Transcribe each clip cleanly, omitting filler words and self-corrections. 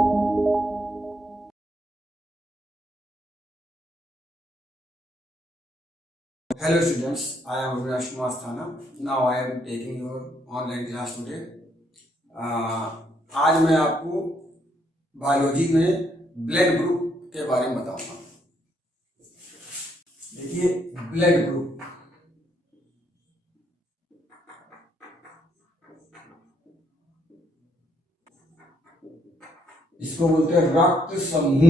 Hello students, I am Avinash Kumar Sthana. Now I am taking your online class today. आज मैं आपको biology में blood group के बारे में बताऊंगा। देखिए ब्लड ग्रुप, इसको बोलते हैं रक्त समूह।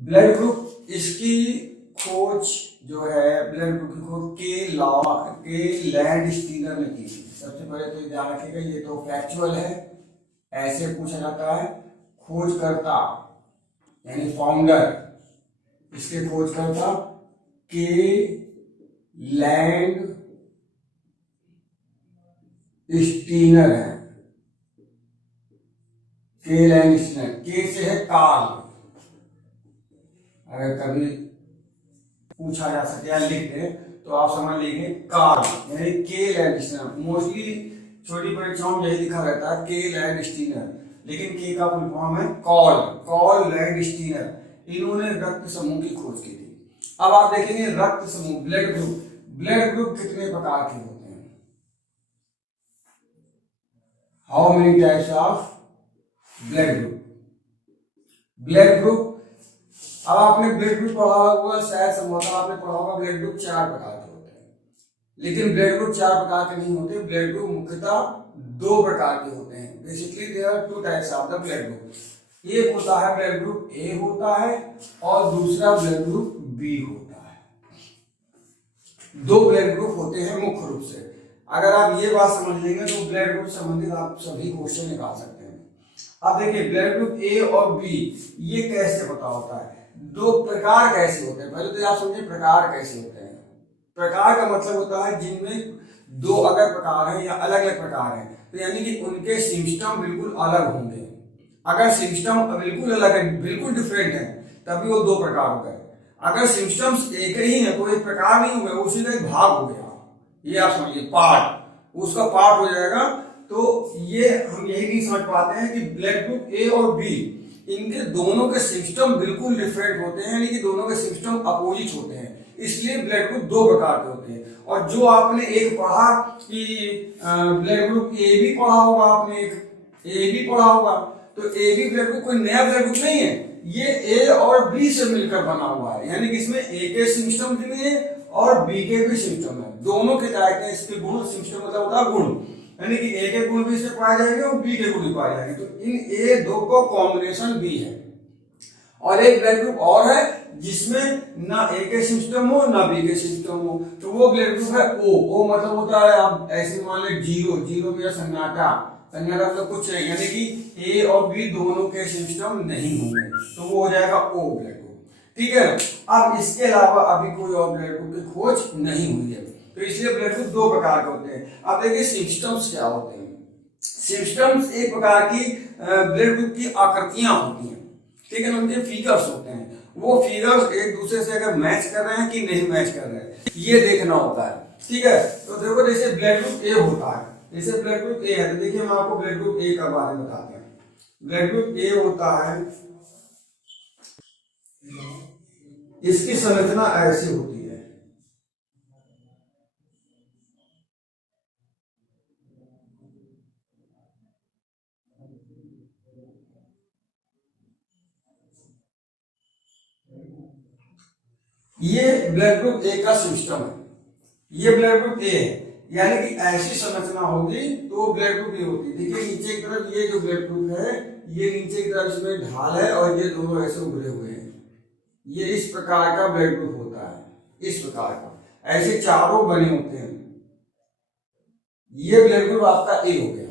ब्लड ग्रुप, इसकी खोज जो है ब्लड ग्रुप की खोज के लैंड स्टीनर ने की। सबसे पहले तो ध्यान रखिएगा, ये तो फैक्चुअल है, ऐसे पूछा जाता है। खोजकर्ता यानी फाउंडर, इसके खोजकर्ता के लैंड स्टीनर है। के लैंड स्टीनर, के से है कार्ल, अगर कभी पूछा जा सके या लिख दे तो आप समझ लीजिए कार्ल यानी के लैंड स्टीनर। मोस्टली छोटी परीक्षाओं में यही लिखा रहता है के लैंड स्टीनर, लेकिन के का फुल फॉर्म है कॉल लैंड स्टीनर। इन्होंने रक्त समूह की खोज की थी। अब आप देखेंगे रक्त समूह, ब्लड ग्रुप कितने प्रकार के होते हैं? How many types of blood group. अब आपने ब्लड ग्रुप पढ़ा हुआ, शायद संभवतः आपने पढ़ा होगा ब्लड ग्रुप 4 प्रकार के होते हैं, लेकिन ब्लड ग्रुप 4 प्रकार के नहीं होते। ब्लड ग्रुप मुख्यतः 2 प्रकार के होते हैं। Basically there are 2 types of the blood group. एक होता है ब्लड ग्रुप ए होता है और दूसरा ब्लड ग्रुप बी होता है। 2 ब्लड ग्रुप होते हैं मुख्य रूप से। अगर आप ये बात समझ लेंगे तो ब्लड ग्रुप संबंधित आप सभी क्वेश्चन निकाल सकते हैं। अब देखिए ब्लड ग्रुप ए और बी ये कैसे पता होता है? 2 प्रकार कैसे होते हैं? पहले तो आप समझिए प्रकार कैसे होते हैं। प्रकार का मतलब होता है जिनमें 2 अगर प्रकार हैं या अलग अलग प्रकार हैं, तो यानी कि उनके सिस्टम बिल्कुल अलग होंगे। अगर सिस्टम बिल्कुल अलग है, बिल्कुल डिफरेंट है, तभी वो 2 प्रकार हो गए। अगर सिस्टम्स एक ही है, कोई प्रकार नहीं हुआ, उसी का एक भाग हो गया, ये आप समझिए पार्ट, उसका पार्ट हो जाएगा। तो ये हम यही नहीं समझ पाते हैं कि ब्लड ग्रुप ए और बी, इनके दोनों के सिस्टम बिल्कुल डिफरेंट होते हैं, यानी कि दोनों के सिस्टम अपोजिट होते हैं। इसलिए ब्लड ग्रुप 2 प्रकार के होते हैं। और जो आपने एक पढ़ा कि ब्लड ग्रुप ए बी पढ़ा होगा, आपने एक ए बी पढ़ा होगा, तो ए बी ब्लड ग्रुप कोई नया ब्लड ग्रुप नहीं है, ये ए और बी से मिलकर बना हुआ है। यानी कि इसमें ए के सिस्टम भी है और बी के भी सिस्टम है, दोनों के जाते हैं। इसके गुण, सिस्टम मतलब होता है गुण, यानी कि ए के गुण भी इसमें पाए जाएंगे और बी के गुण भी पाए जाएंगे। तो इन ए 2 को कॉम्बिनेशन बी है। और एक ब्लड ग्रुप और है जिसमें ना ए के सिस्टम हो ना बी के सिस्टम हो, तो वो ब्लड ग्रुप है ओ मतलब होता है, आप ऐसे मान ले जीरो में सन्नाटा मतलब कुछ है, यानी कि ए और बी दोनों के सिस्टम नहीं होंगे, तो वो हो जाएगा ओ ब्लड ग्रुप। ठीक है। अब इसके अलावा अभी कोई और ब्लड ग्रुप की खोज नहीं हुई है, तो इसलिए ब्लड ग्रुप 2 प्रकार के होते हैं। अब देखिए सिस्टम्स क्या होते हैं। सिस्टम्स एक प्रकार की ब्लड ग्रुप की आकृतियां होती हैं, ठीक है ना, उनके फिगर्स होते हैं। वो फिगर्स एक दूसरे से अगर मैच कर रहे हैं कि नहीं मैच कर रहे हैं, ये देखना होता है। ठीक है। तो देखो जैसे ब्लड ग्रुप ए होता है, जैसे ब्लड ग्रुप ए है, तो देखिए हम आपको ब्लड ग्रुप ए का बारे में बताते हैं। ब्लड ग्रुप ए होता है, इसकी संरचना ऐसी होती है। ये ब्लड ग्रुप ए का सिस्टम है, ये ब्लड ग्रुप ए है, यानी कि ऐसी संरचना होगी तो ब्लड ग्रुप ए होती है। देखिए नीचे की तरफ ये जो ब्लड ग्रुप है, ये नीचे की तरफ इसमें ढाल है और ये दोनों ऐसे उभरे हुए हैं। ये इस प्रकार का ब्लड ग्रुप होता है, इस प्रकार का, ऐसे चारों बने होते हैं। ये ब्लड ग्रुप आपका ए हो गया,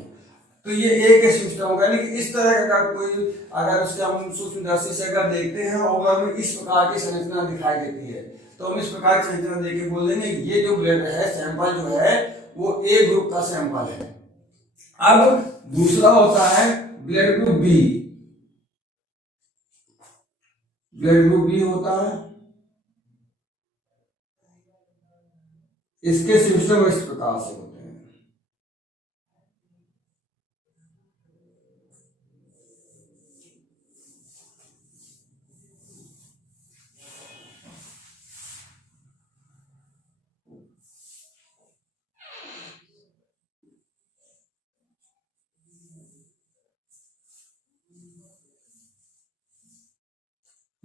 तो ये ए के सिस्टम होगा। लेकिन इस तरह का कोई अगर उसके हम सूक्ष्मदर्शी से अगर देखते हैं और हमें इस प्रकार की संरचना दिखाई देती है, तो हम इस प्रकार की संरचना देख के बोल देंगे ये जो ब्लड है, सैंपल जो है वो ए ग्रुप का सैंपल है। अब दूसरा होता है blood group B. Blood group B होता है, इसके सिस्टम इस प्रकार से होते हैं।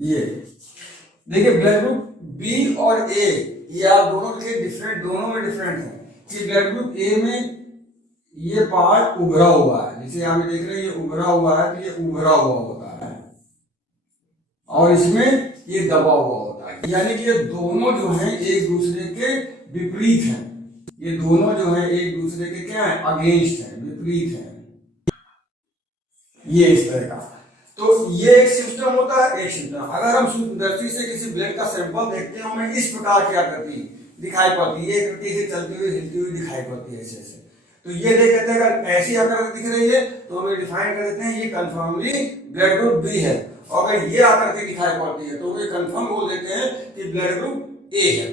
ये देखिए ब्लड ग्रुप बी और ए, ये आप दोनों के डिफरेंट, दोनों में डिफरेंट है कि ब्लड ग्रुप ए में ये पार्ट उभरा हुआ है, जैसे यहाँ पे देख रहे हैं ये उभरा हुआ है, तो ये उभरा हुआ होता है, और इसमें ये दबा हुआ होता है, यानी कि ये दोनों जो हैं एक दूसरे के विपरीत हैं, ये दोनों जो हैं एक दूसरे के क्या है, अगेंस्ट हैं, विपरीत हैं, ये इस तरह का। तो ये एक सिस्टम होता है, एक सिस्टम। अगर हम सूक्ष्मदर्शी से किसी ब्लड का सैंपल देखते हैं, हमें इस प्रकार की आकृति दिखाई पड़ती है, एक से चलती हुई हिलती हुई दिखाई पड़ती है, ऐसे ऐसे। तो ये देख लेते हैं, अगर ऐसी आकृति दिख रही है तो हमें डिफाइन कर देते हैं ये कंफर्मली ब्लड ग्रुप बी है, और अगर ये आकृति दिखाई पड़ती है तो ये कंफर्म बोल देते हैं कि ब्लड ग्रुप ए है।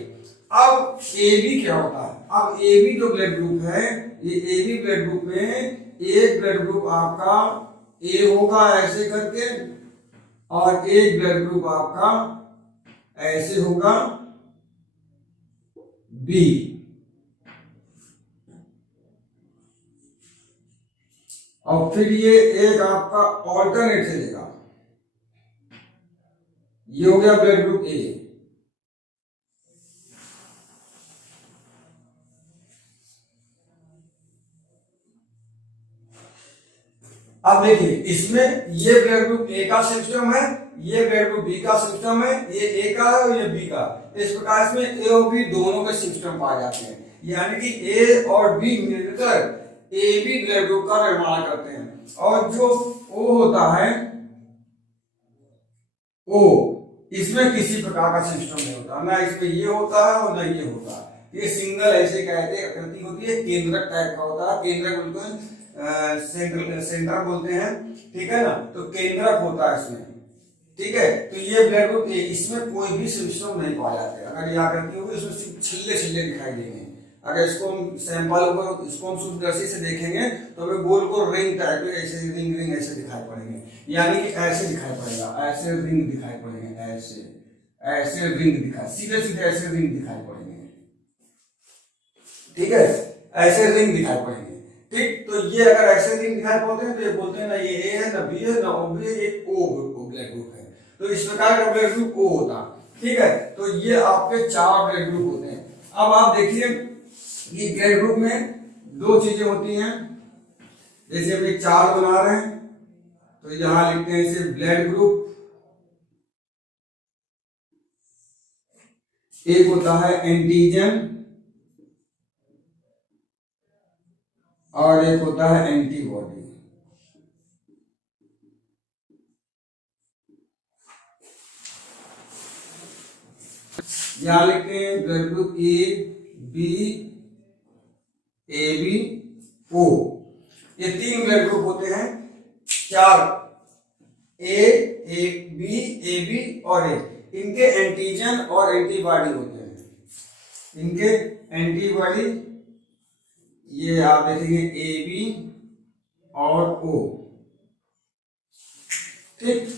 अब ए बी क्या होता है? अब ए बी जो ब्लड ग्रुप है, ये ए बी ब्लड ग्रुप में एक ब्लड ग्रुप आपका ए होगा ऐसे करके, और एक ब्लड ग्रुप आपका ऐसे होगा बी। और फिर ये एक आपका ऑल्टरनेट से देगा, ये हो गया ब्लड ग्रुप ए। अब देखिए इसमें ये ब्लड ग्रुप ए का सिस्टम है, ये ब्लड ग्रुप बी का सिस्टम है, ये ए का है और ये बी का। इस प्रकार इसमें ए और बी दोनों के सिस्टम पाए जाते हैं, यानी कि ए और बी मिलकर ए बी ब्लड ग्रुप का निर्माण करते हैं। और जो ओ होता है, ओ, इसमें किसी प्रकार का सिस्टम नहीं होता, ना इसमें ये होता है और ना ये होता है। ये सिंगल ऐसे कहते हैं आकृति होती है, केंद्रक टाइप का होता है, केंद्रक बोलते हैं, सेंटर बोलते हैं, ठीक है ना। तो केंद्रक होता है इसमें, ठीक है। तो ये ब्लड ग्रुप ए, इसमें कोई भी सिस्टम नहीं पाया जाता है। अगर ये आकृति होगी इसमें सिर्फ छिल्ले छिल्ले दिखाई देंगे। अगर इसको हम सैंपल होगा, इसको हम सूक्ष्मदर्शी से देखेंगे तो हमें गोल गोल रिंग टाइप के ऐसे रिंग रिंग ऐसे दिखाई पड़ेंगे, यानी कि ऐसे दिखाई पड़ेगा, ऐसे रिंग दिखाई पड़ेंगे, ऐसे ऐसे रिंग दिखाई, सीधे सीधे ऐसे रिंग दिखाई पड़ेंगे, ठीक है, ऐसे रिंग दिखाई पड़ेंगे, ठीक। तो ये अगर ऐसे रिंग दिखाई पड़ते हैं तो ये बोलते हैं ना ये ए है, ना बी है, ना ओ बी है, ये ओ ब्लड ग्रुप है। तो इस प्रकार का ब्लड ग्रुप ओ होता, ठीक है। तो ये आपके 4 ब्लड ग्रुप होते हैं। अब आप देखिए ये ब्लड ग्रुप में 2 चीजें होती हैं, जैसे हम एक चार्ट बना रहे हैं तो यहां लिखते हैं इसे ब्लड ग्रुप, एक होता है एंटीजन और एक होता है एंटीबॉडी। यहां लिखते हैं blood group A B, A B O, ये 3 ब्लड ग्रुप होते हैं, 4 ए बी, ए बी और ए। इनके एंटीजन और एंटीबॉडी होते हैं। इनके एंटीबॉडी ये आप देखेंगे ए बी और ओ, ठीक।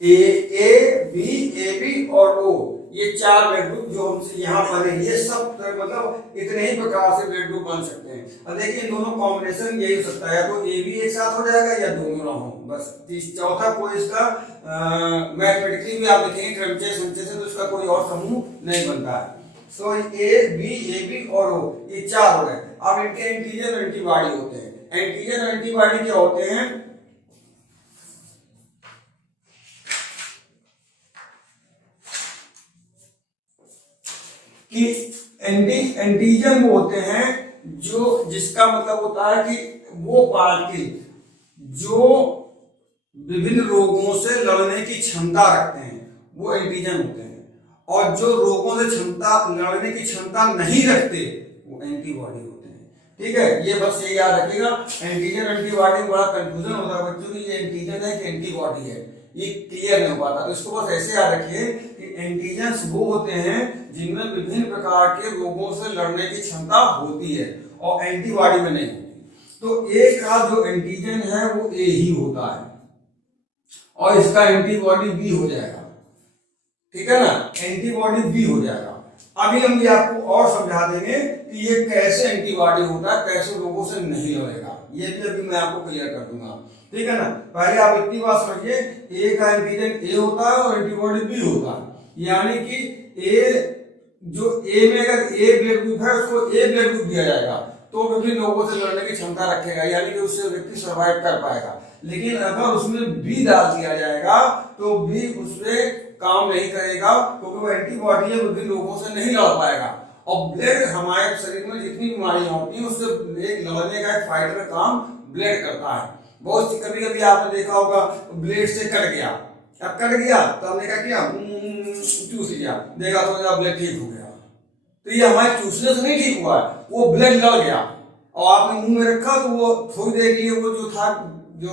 ए बी और ओ, ये 4 ब्लड ग्रुप जो हमसे यहाँ पर है, ये सब मतलब इतने ही प्रकार से ब्लड ग्रुप बन सकते हैं। अब देखिए इन दोनों कॉम्बिनेशन यही हो सकता है, या तो ए बी एक साथ हो जाएगा या दोनों ना हो, बस। चौथा कोई इसका मैथमेटिकली भी आप देखेंगे क्रमचय संचय से तो इसका कोई और समूह नहीं बनता है। तो ए बी और ओ, ये 4 हो गए। अब इनके एंटीजन और एंटीबॉडी होते हैं। एंटीजन और एंटीबॉडी क्या होते हैं? कि एंटीजन वो होते हैं जो, जिसका मतलब होता है कि वो पार्टिकल जो विभिन्न रोगों से लड़ने की क्षमता रखते हैं, वो एंटीजन होते हैं। और जो रोगों से लड़ने की क्षमता नहीं रखते, वो एंटीबॉडी होते हैं, ठीक है। ये बस ये याद रखिएगा, एंटीजन एंटीबॉडी में बड़ा कंफ्यूजन होता है बच्चों की, ये एंटीजन है कि एंटीबॉडी है, ये क्लियर नहीं हो पाता। तो इसको बस ऐसे याद रखिए कि एंटीजन वो होते हैं जिनमें विभिन्न प्रकार के रोगों से लड़ने की क्षमता होती है और एंटीबॉडी में नहीं होती। तो ए का जो एंटीजन है वो ए ही होता है और इसका एंटीबॉडी बी हो जाएगा, ठीक है ना, एंटीबॉडी बी हो जाएगा। अभी हम ये आपको और समझा देंगे कि ये कैसे एंटीबॉडी होता है, कैसे लोगों से नहीं लड़ेगा, ये भी अभी मैं आपको क्लियर कर दूंगा, ठीक है ना। पहले आप इतनी बात समझिए, ए का एंटीजन ए होता है और एंटीबॉडी बी होता है, यानी कि ए जो ए में अगर ए ब्लड ग्रुप है उसको ए ब्लड ग्रुप दिया जाएगा तो विभिन्न लोगों से लड़ने की क्षमता रखेगा, यानी कि उससे व्यक्ति सर्वाइव कर पाएगा। लेकिन अगर उसमें बी डाल दिया जाएगा तो बी उससे काम नहीं करेगा, क्योंकि वो एंटीबॉडी है, विभिन्न लोगों से नहीं लड़ पाएगा। और ब्लड हमारे शरीर में जितनी बीमारियां होती हैं उससे लड़ने का एक फाइटर का काम ब्लड करता है। बहुत सी कभी कभी आपने देखा होगा ब्लेड से कट गया, अब कट गया तो हमने क्या किया, चूस लिया, देखा तो ब्लड ठीक हो गया। तो ये हमारे चूसने से नहीं ठीक हुआ है, वो ब्लड लड़ गया और आपने मुंह में रखा तो वो थोड़ी देर के लिए वो जो था, जो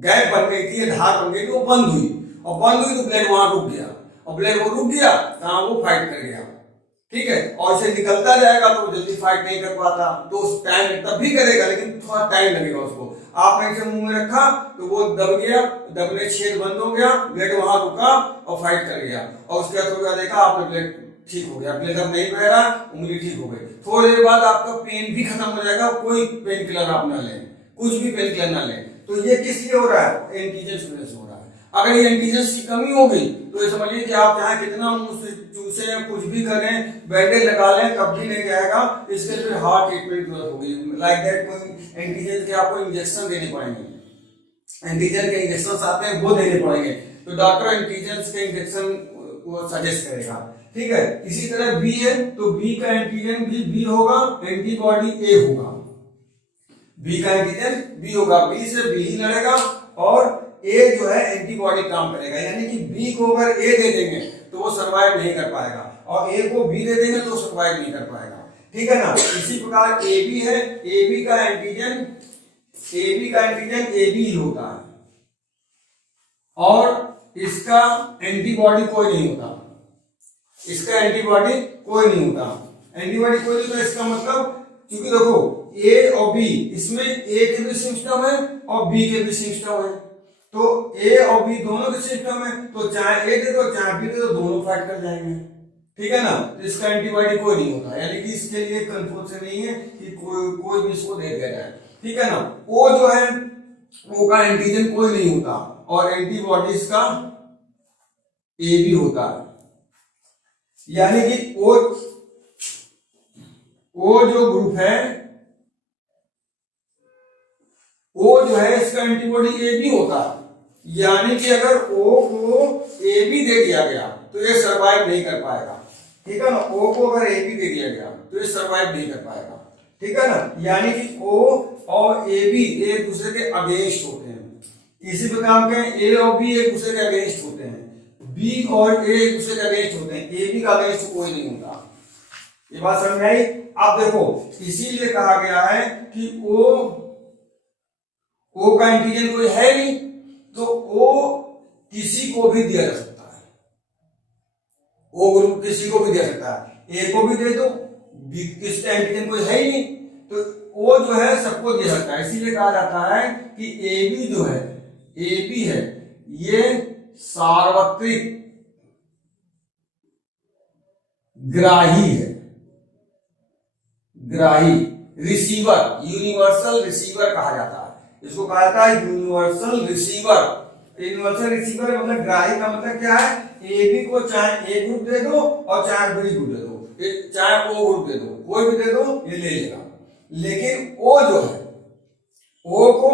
गैप बन गई थी, धार बन गई थी, वो बंद हुई, और बंद हुई तो ब्लड वहां रुक गया, और ब्लड वो रुक गया कहाँ, वो फाइट कर गया, ठीक है। और इसे निकलता जाएगा तो जल्दी फाइट नहीं कर पाता, तो उस टाइम तब भी करेगा लेकिन थोड़ा टाइम लगेगा उसको। आपने इसे मुंह में रखा तो वो दब गया, दबने छेद बंद हो गया, ब्लड वहां रुका और फाइट कर गया, और उसके बाद थोड़ा देखा आपने ब्लड ठीक हो गया, ब्लड अब नहीं बह रहा, उंगली ठीक हो गई। थोड़ी देर बाद आपका पेन भी खत्म हो जाएगा, कोई पेन किलर आप ना लें, कुछ भी पेन किलर ना लें। तो ये किस लिए हो रहा है, एंटीजन की वजह से हो रहा है। अगर ये एंटीजन की कमी हो गई तो ये समझिए कि आप चाहे कितना मुंह से चूसे, कुछ भी करें, बैंडेज लगा लें, कब भी नहीं जाएगा। इसके लिए हार्ट ट्रीटमेंट की जरूरत होगी, लाइक दैट कोई एंटीजन के आपको इंजेक्शन देने पड़ेंगे, एंटीजन के इंजेक्शन आते हैं वो देने पड़ेंगे, तो डॉक्टर एंटीजन के इंजेक्शन को सजेस्ट करेगा, ठीक है। इसी तरह बी है तो बी का एंटीजन भी बी होगा, एंटीबॉडी ए होगा, बी का एंटीजन बी होगा, बी से बी ही लड़ेगा और ए जो है एंटीबॉडी काम करेगा, यानी कि बी को अगर ए दे देंगे तो वो सर्वाइव नहीं कर पाएगा, और ए को बी दे देंगे तो सर्वाइव नहीं कर पाएगा, ठीक है ना। इसी प्रकार ए बी है, ए बी का एंटीजन ए बी होता है और इसका एंटीबॉडी कोई नहीं होता, इसका एंटीबॉडी कोई नहीं होता, एंटीबॉडी कोई नहीं होता। इसका मतलब क्योंकि देखो ए और बी, इसमें ए के भी सिस्टम है और बी के भी सिस्टम है, तो ए और बी दोनों के सिस्टम है, तो चाहे ए दे दो चाहे बी दे दो, दोनों फाइट कर जाएंगे, ठीक है ना। तो इसका एंटीबॉडी कोई नहीं होता, यानी कि इसके लिए कंफ्यूजन नहीं है कि कोई भी इसको दे दिया जाए, ठीक है ना। ओ जो है ओ का एंटीजन कोई नहीं होता और एंटीबॉडी इसका ए बी होता है, यानी कि ओ जो ग्रुप है, ओ जो है इसका एंटीबॉडी ए बी होता है, यानी कि अगर ओ को ए बी दे दिया गया तो ये सर्वाइव नहीं कर पाएगा, ठीक है ना। ओ को अगर ए बी दे दिया गया तो ये सर्वाइव नहीं कर पाएगा, ठीक है ना। यानी कि ओ और ए बी एक दूसरे के अगेंस्ट होते हैं। इसी प्रकार के ए और बी एक दूसरे के अगेंस्ट होते हैं, बी और ए एक दूसरे के अगेंस्ट होते हैं, ए बी का अगेंस्ट कोई नहीं होता। ये बात समझ में आई। अब देखो इसीलिए कहा गया है कि ओ का एंटीजन कोई है नहीं, तो ओ किसी को भी दिया जा सकता है, ओ ग्रुप किसी को भी दे सकता है, ए को भी दे दो, किसका एंटीजन कोई है ही नहीं, तो ओ जो है सबको दे सकता है। इसीलिए कहा जाता है कि ए बी जो है, ए बी है ये सार्वत्रिक ग्राही है, ग्राही रिसीवर, यूनिवर्सल रिसीवर कहा जाता है, इसको कहा जाता है यूनिवर्सल रिसीवर। यूनिवर्सल रिसीवर मतलब ग्राही का मतलब क्या है, ए बी को चाहे ए ग्रुप दे दो और चाहे बी ग्रुप दे दो, चाहे ओ ग्रुप दे दो, कोई भी दे दो ये ले लेगा। लेकिन ओ जो है, ओ को,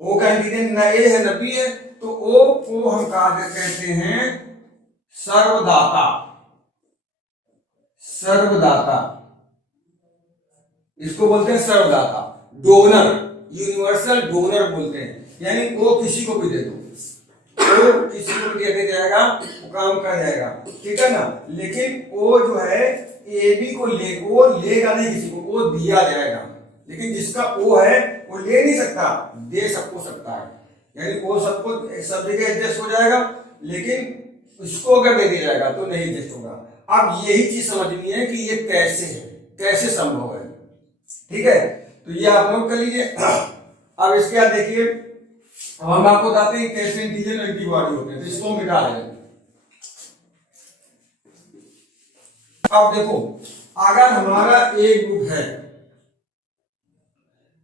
ओ का एंटीजन न ए है न बी है, तो ओ को हम कहते हैं सर्वदाता, सर्वदाता, इसको बोलते हैं सर्वदाता, डोनर, यूनिवर्सल डोनर बोलते हैं, यानी वो किसी को भी दे दो, वो किसी को भी दे जाएगा, वो काम कर जाएगा, ठीक है ना। लेकिन वो जो है ए बी को वो लेगा नहीं किसी को, वो दिया जाएगा, लेकिन जिसका ओ है वो ले नहीं सकता, दे सबको सकता है, यानी वो सबको सब जगह एडजस्ट हो जाएगा, लेकिन उसको अगर दे दिया जाएगा तो नहीं एडजस्ट होगा। अब यही चीज समझनी है कि ये कैसे है, कैसे संभव है, ठीक है। तो ये आप नोट कर लीजिए। अब इसके बाद देखिए, अब हम आपको बताते हैं कैसे एंटीजन एंटीबॉडी होते हैं, तो इसको मिटा दें। अब देखो, अगर हमारा ए ग्रुप है,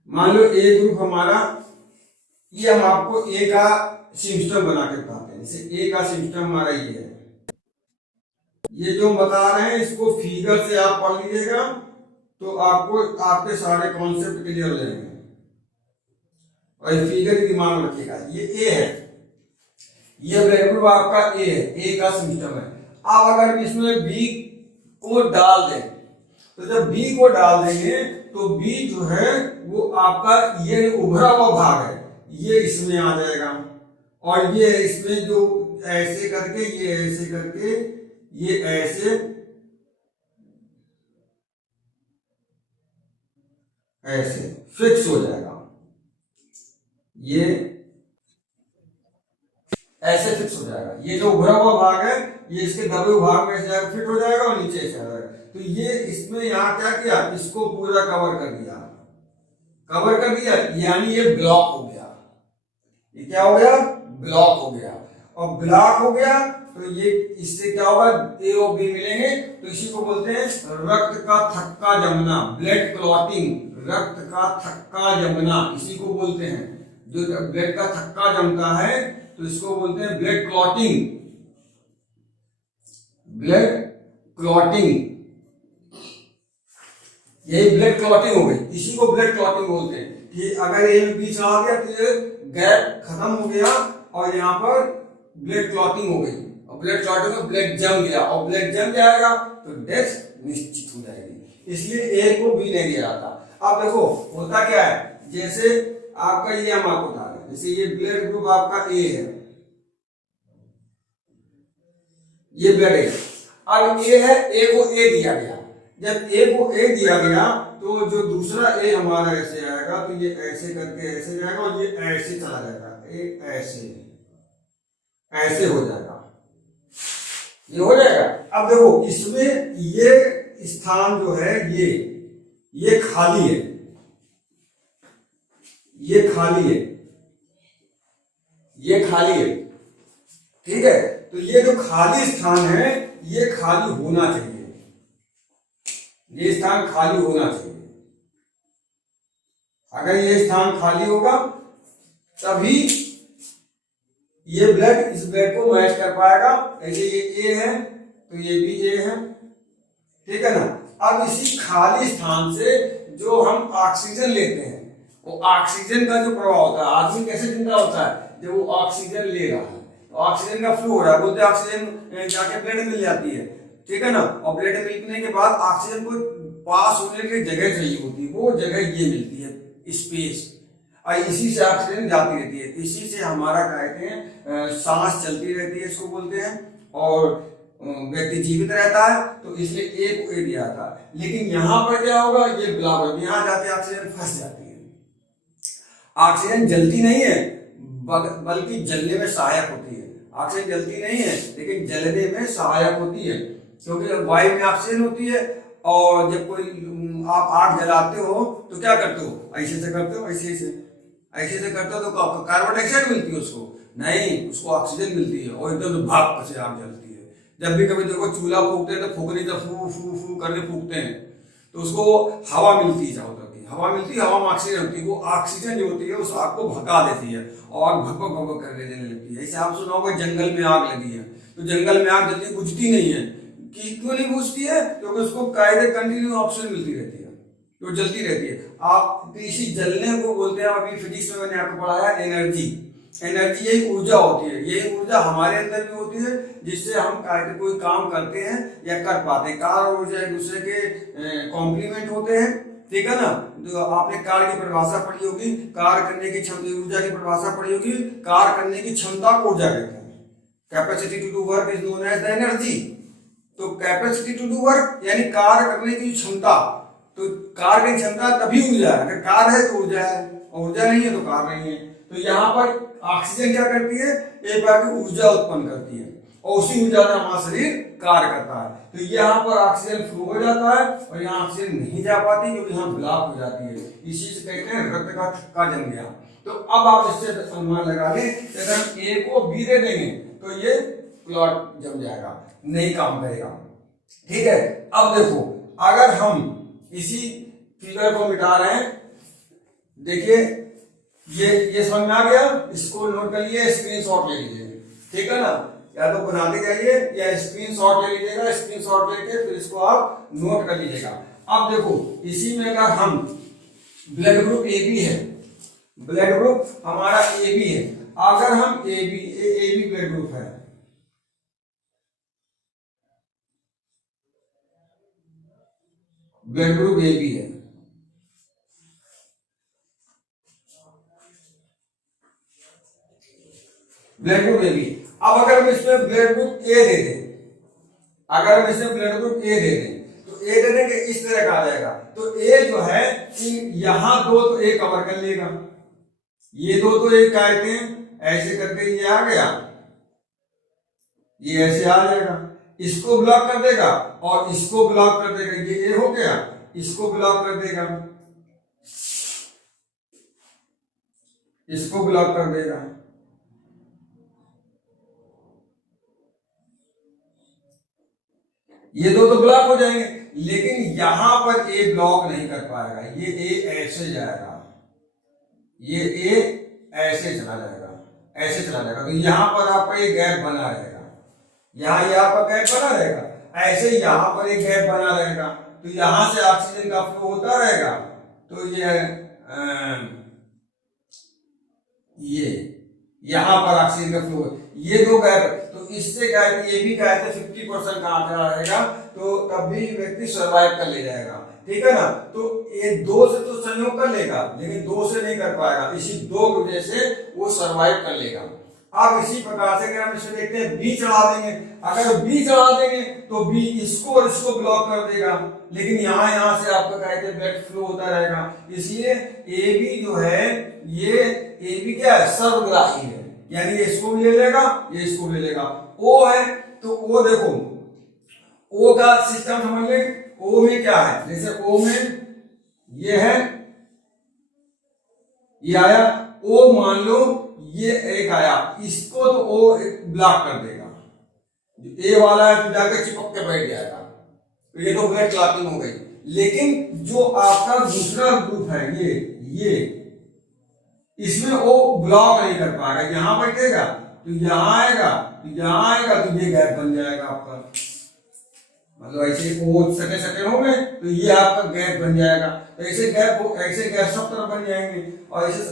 मान लो ए ग्रुप हमारा, ये हम आपको ए का सिस्टम बना के बताते हैं। जैसे ए का सिस्टम हमारा ये है, ये जो हम बता रहे हैं इसको फिगर से आप पढ़ लीजिएगा तो आपको आपके सारे कॉन्सेप्ट क्लियर हो जाएंगे। और ये फिगर के दिमाग में रखिएगा, ये ए है, ये ब्लड ग्रुप आपका ए है, ए का सिस्टम है। अब अगर इसमें बी को डाल दें, तो जब बी को डाल देंगे तो बी जो है वो आपका ये उभरा हुआ भाग है, ये इसमें आ जाएगा, और ये इसमें जो ऐसे करके, ये ऐसे करके, ये ऐसे ऐसे फिक्स हो जाएगा, ये ऐसे फिक्स हो जाएगा। ये जो उभरा हुआ भाग है ये इसके दबे हुए भाग में ऐसे फिट हो जाएगा और नीचे ऐसे आ जाएगा। तो ये इसमें यहाँ क्या किया, इसको पूरा कवर कर दिया, कवर कर दिया, यानी ये ब्लॉक हो गया। ये क्या हो गया, ब्लॉक हो गया। और ब्लॉक हो गया तो ये इससे क्या होगा, ए और बी मिलेंगे, तो इसी को बोलते हैं रक्त का थक्का जमना, ब्लड क्लॉटिंग। रक्त का थक्का जमना इसी को बोलते हैं, जो ब्लड का थक्का जमता है तो इसको बोलते हैं ब्लड क्लॉटिंग, ब्लड क्लॉटिंग। यही ब्लड क्लॉटिंग हो गई, इसी को ब्लड क्लॉटिंग बोलते हैं। कि अगर ए में बीच आ गया तो ये गैप खत्म हो गया और यहाँ पर ब्लड क्लॉटिंग हो गई, और ब्लड क्लॉटिंग में ब्लड जम गया, और ब्लड जम जाएगा तो डेथ निश्चित हो जाएगी, इसलिए ए को बी नहीं दिया जाता। अब देखो होता क्या है, जैसे आपका ये हम आपको बता रहे हैं, जैसे ये ब्लड ग्रुप आपका ए है, ये ब्लड है। अब ए है, ए को ए दिया गया, जब ए को ए दिया गया तो जो दूसरा ए हमारा ऐसे आएगा, तो ये ऐसे करके ऐसे जाएगा और ये ऐसे चला जाएगा, ए ऐसे ऐसे हो जाएगा, ये हो जाएगा। अब देखो इसमें ये स्थान जो है ये खाली है, ये खाली है, ये खाली है, ठीक है। तो ये जो खाली स्थान है ये खाली होना चाहिए, ये स्थान खाली होना चाहिए। अगर ये स्थान खाली होगा तभी ये ब्लड इस ब्लड को मैच कर पाएगा। ऐसे ये ए है तो ये भी ए है, ठीक है ना। अब इसी खाली स्थान से जो हम ऑक्सीजन लेते हैं, वो ऑक्सीजन का जो प्रभाव होता है, आदमी कैसे जिंदा होता है, जब वो ऑक्सीजन ले रहा है, तो ऑक्सीजन का फ्लो हो रहा है, बोलते हैं ऑक्सीजन जाके ब्लड में मिल जाती है, ठीक है ना। और ब्लड में मिलने के बाद ऑक्सीजन को पास होने की जगह चाहिए होती है, वो जगह ये मिलती है, स्पेस, और इसी से ऑक्सीजन जाती रहती है, इसी से हमारा कहते हैं सांस चलती रहती है, इसको बोलते हैं, और व्यक्ति जीवित रहता है। तो इसलिए ए को ए दिया था। लेकिन यहाँ पर क्या होगा, ये ब्लॉक, यहाँ जाते ऑक्सीजन फंस जाती है। ऑक्सीजन जलती नहीं है बल्कि जलने में सहायक होती है। ऑक्सीजन जलती नहीं है लेकिन जलने में सहायक होती है, क्योंकि वायु में ऑक्सीजन होती है। और जब कोई आप आग जलाते हो तो क्या करते हो, ऐसे से करते हो, ऐसे से करते हो तो कार्बन डाइऑक्साइड मिलती है उसको, नहीं, उसको ऑक्सीजन मिलती है, और एकदम भाप से आग जलती है। जब भी कभी देखो चूल्हा फूकते हैं तो फूकने तो फू फू फू करके फूकते हैं, तो उसको हवा मिलती है, चारों तरफ की हवा मिलती है, हवा में ऑक्सीजन होती है, वो ऑक्सीजन जो होती है उस आग को भगा देती है और भगभग भगभग करके देने लगती है। ऐसे आप सुना होगा जंगल में आग लगी है, तो जंगल में आग जल्दी बुझती नहीं है, कि क्यों नहीं बुझती है, क्योंकि उसको कायदे कंटिन्यू ऑक्सीजन मिलती रहती है, तो जलती रहती है। आप इसी जलने को बोलते हैं, अभी फिजिक्स में मैंने आपको पढ़ाया एनर्जी। एनर्जी यही ऊर्जा होती है, यही ऊर्जा हमारे अंदर भी होती है, जिससे हम कायदे कोई काम करते हैं या कर पाते हैं। कार और ऊर्जा एक दूसरे के कॉम्प्लीमेंट होते हैं, ठीक है ना। जो आपने कार की परिभाषा पढ़ी होगी, कार करने की क्षमता, ऊर्जा की परिभाषा पढ़ी होगी, कार करने की क्षमता को ऊर्जा कहते हैं। Capacity to do work is known as the energy. तो कैपेसिटी टू डू वर्क यानी कार्य करने की क्षमता, तो कार्य की क्षमता तभी ऊर्जा है, अगर कार्य है तो ऊर्जा है, और ऊर्जा नहीं है तो कार्य नहीं है। तो यहाँ पर ऑक्सीजन क्या करती है, एक बार की ऊर्जा उत्पन्न करती है, और उसी ऊर्जा से हमारा शरीर कार्य करता है। तो यहाँ पर ऑक्सीजन फ्लो हो जाता है और यहाँ ऑक्सीजन नहीं जा पाती, क्योंकि यहाँ ब्लॉक हो जाती है। इसी से कहते हैं रक्त का थक्का जम गया। तो अब आप इससे अनुमान लगा लें, अगर हम ए को बी दे देंगे तो ये क्लॉट जम जाएगा, नहीं काम करेगा, ठीक है, अब देखो अगर हम इसी फिगर को मिटा रहे हैं, देखिए ये समझ में आ गया, इसको नोट कर लिए, स्क्रीनशॉट ले लीजिए, ठीक है ना, या तो बनाते जाइए या स्क्रीनशॉट ले लीजिएगा, स्क्रीनशॉट लेके फिर इसको आप नोट कर लीजिएगा। अब देखो इसी में अगर हम ब्लड ग्रुप ए बी है, ब्लड ग्रुप हमारा ए बी है, अगर हम ए बी ब्लड ग्रुप है, ब्लड ग्रुप ए बी है, ब्लड ग्रुप ए बी, अब अगर हम इसमें ब्लड ग्रुप ए दे दें, अगर हम इसमें ब्लड ग्रुप ए दे दें तो ए दे देंगे इस तरह का आ जाएगा, तो ए जो है यहां दो तो ए कवर कर लेगा, ये दो तो एक कहते हैं ऐसे करके ये आ गया, ये ऐसे आ जाएगा, इसको ब्लॉक कर देगा और इसको ब्लॉक कर देगा, ये ए हो गया, इसको ब्लॉक कर देगा, इसको ब्लॉक कर देगा, ये दो तो ब्लॉक हो जाएंगे, लेकिन यहां पर ए ब्लॉक नहीं कर पाएगा, ये ए ऐसे जाएगा, ये ए ऐसे चला जाएगा, ऐसे चला जाएगा, तो यहां पर आपका ये गैप बना रहेगा, यहां ये आपका गैप बना रहेगा, ऐसे यहां पर एक गैप बना रहेगा, तो यहां से ऑक्सीजन का फ्लो होता रहेगा, तो ये यहां पर ऑक्सीजन का फ्लो, ये दो गैप, तो इससे क्या है, ये भी क्या है 50% का आंकड़ा रहेगा, तो तब भी व्यक्ति सर्वाइव कर ले जाएगा, ठीक है ना, तो ये दो से तो संयोग कर लेगा, लेकिन दो से नहीं कर पाएगा, इसी दो वजह से वो सर्वाइव कर लेगा। अब इसी प्रकार से अगर हम इसे देखते हैं बी चढ़ा देंगे, अगर बी चढ़ा देंगे तो बी इसको और इसको ब्लॉक कर देगा, लेकिन यहां से आपका कहते हैं ब्लड फ्लो होता रहेगा, इसलिए ए बी जो है, ये ए बी क्या है, सर्वग्राही है, यानी ये इसको भी ले लेगा, ये इसको भी ले लेगा। ओ है तो ओ देखो, ओ का सिस्टम समझ ले, ओ में क्या है, जैसे ओ में ये है, ये आया, ओ मान लो ये एक आया, इसको तो ओ ब्लॉक कर देगा, ए वाला है तो जाकर चिपक के बैठ जाएगा, तो ये तो ब्लड क्लॉटिंग हो गई, लेकिन जो आपका दूसरा ग्रुप है ये इसमें वो ब्लॉक नहीं कर पाएगा, यहां बैठेगा तो यहां आएगा, तो यहां आएगा तो ये गैप बन जाएगा आपका, मतलब ऐसे वो सटे हो गए तो ये आपका गैप बन जाएगा, तो ऐसे गैप सब तरफ बन जाएंगे, और ऐसे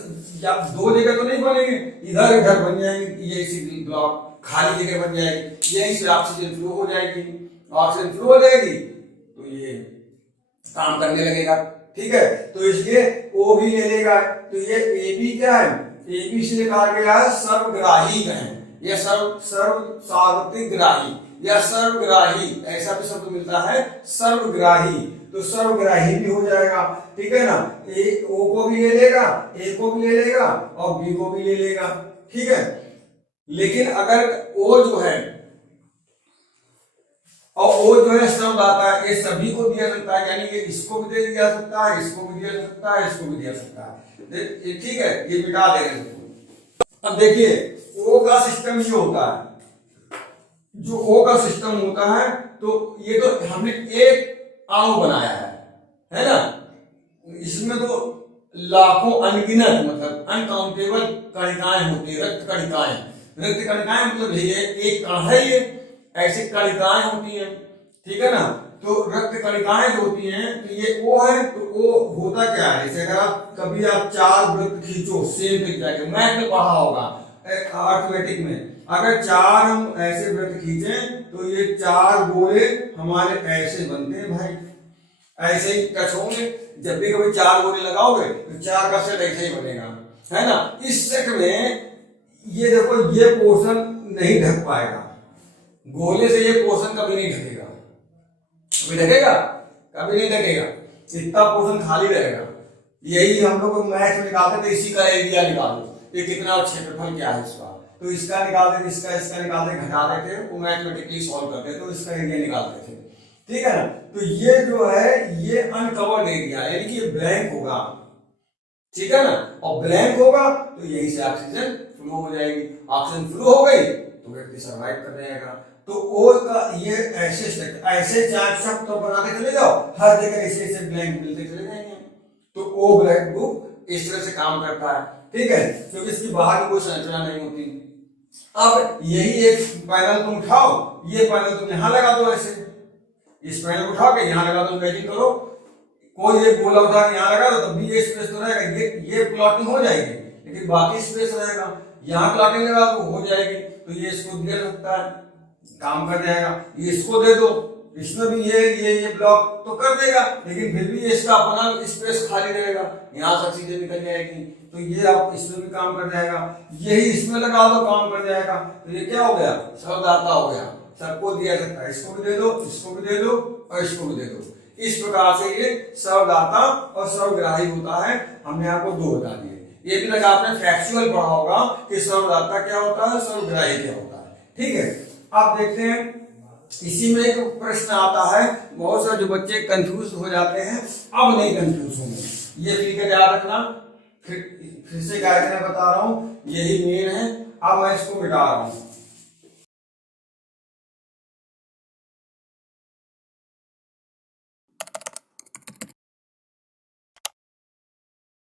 दो जगह तो नहीं बनेंगे, इधर बन जाएंगे, ये ऐसी ब्लॉक खाली जगह बन जाएगी, यहीं से ऑक्सीजन फ्लो हो जाएगी, ऑक्सीजन फ्लो हो जाएगी तो ये काम करने लगेगा, ठीक है, तो इसलिए ओ भी ले लेगा, तो ये ए बी क्या है, ए बी से कहा गया है सर्वग्राही है, यह सर्व सार्वत्रिक ग्राही या सर्वग्राही, ऐसा भी शब्द मिलता है सर्वग्राही, तो सर्वग्राही भी हो जाएगा, ठीक है ना, ए ओ को भी ले लेगा, ए को भी ले लेगा और बी को भी ले लेगा, ठीक है, लेकिन अगर ओ जो है, और ओ जो है शब्द आता है, ये सभी को दिया सकता है, यानी ये इसको भी दे दिया सकता है, इसको भी दिया सकता है, इसको भी दिया सकता है, ठीक है, ये मिटा देंगे। अब देखिए ओ का सिस्टम ये होता है, जो ओ का सिस्टम होता है, तो ये तो हमने एक अणु बनाया है ना, इसमें तो लाखों अनगिनत मतलब अनकाउंटेबल कणिकाएं होती है, रक्त कणिकाएं मतलब ये एक कण है, ये ऐसी कणिकाएं होती हैं, ठीक है ना, तो रक्त कणिकाएं जो होती हैं, तो ये ओ है, तो ओ होता क्या है, जैसे अगर आप कभी आप 4 वृत्त खींचो, सेम पिक जाके मैथ में पढ़ा होगा अर्थमेटिक में, अगर 4 हम ऐसे वृत्त खींचें तो ये 4 गोले हमारे ऐसे बनते हैं भाई, ऐसे ही टच होंगे, जब भी कभी 4 गोले लगाओगे तो 4 का सेट ऐसे ही बनेगा, है ना, इस सेट में ये देखो ये पोर्शन नहीं ढक पाएगा, गोले से ये पोर्शन कभी नहीं ढकेगा, कभी ढकेगा, कभी नहीं ढकेगा, इतना पोर्शन खाली रहेगा, यही हम लोग मैथ में निकालते थे, इसी का एरिया निकालो, ये कितना क्षेत्रफल क्या है इसका, तो इसका निकालते थे, इसका निकालते घटा देते, वो मैथमेटिकली सॉल्व करते तो इसका एरिया निकालते थे, ठीक है ना, तो ये जो है ये अनकवर्ड एरिया, यानी कि ये ब्लैंक होगा, ठीक है ना, और ब्लैंक होगा तो यहीं से ऑक्सीजन फ्लो हो जाएगी, ऑक्सीजन फ्लो हो गई तो व्यक्ति सर्वाइव कर जाएगा। तो ओ का ये ऐसे चार शब्द तो बना के चले जाओ, हर जगह ऐसे ऐसे ब्लैंक मिलते चले जाएंगे। तो ओ ब्लैक बुक इस तरह से काम करता है, ठीक है, क्योंकि इसकी बाहर की कोई संरचना नहीं होती। अब यही एक पैनल तुम उठाओ, ये पैनल तुम यहां लगा दो, ऐसे इस पैनल को उठा के यहां लगा दो, इमेजिन करो कोई एक गोला उठा के यहां लगा दो, तब भी ये स्पेस तो रहेगा, ये प्लॉटिंग हो जाएगी, लेकिन बाकी स्पेस रहेगा। यहां प्लॉटिंग लगा दो, हो जाएगी, तो ये इसको दे सकता है, काम कर जाएगा। ये इसको दे दो, इसमें भी ये ब्लॉक तो कर देगा, लेकिन फिर भी इसका अपना स्पेस खाली रहेगा, यहां से चीजें निकल जाएगी, तो ये आप इसमें भी काम कर जाएगा। यही इसमें लगा दो, काम कर जाएगा। तो ये क्या हो गया, सर्वदाता हो गया, सबको दिया सकता है, इसको भी दे दो, इसको भी दे दो और इसको भी दे दो। इस प्रकार से ये सर्वदाता और सर्वग्राही होता है। हमने आपको दो बता दिए। ये भी लगा आपने फैक्चुअल पढ़ा होगा कि सर्वदाता क्या होता है, सर्वग्राही क्या होता है, ठीक है। अब देखते हैं, इसी में एक प्रश्न आता है, बहुत सारे जो बच्चे कंफ्यूज हो जाते हैं, अब नहीं कंफ्यूज होंगे, ये फिगर याद रखना। फिर से गाइड में बता रहा हूं, यही मेन है। अब मैं इसको मिटा रहा हूं,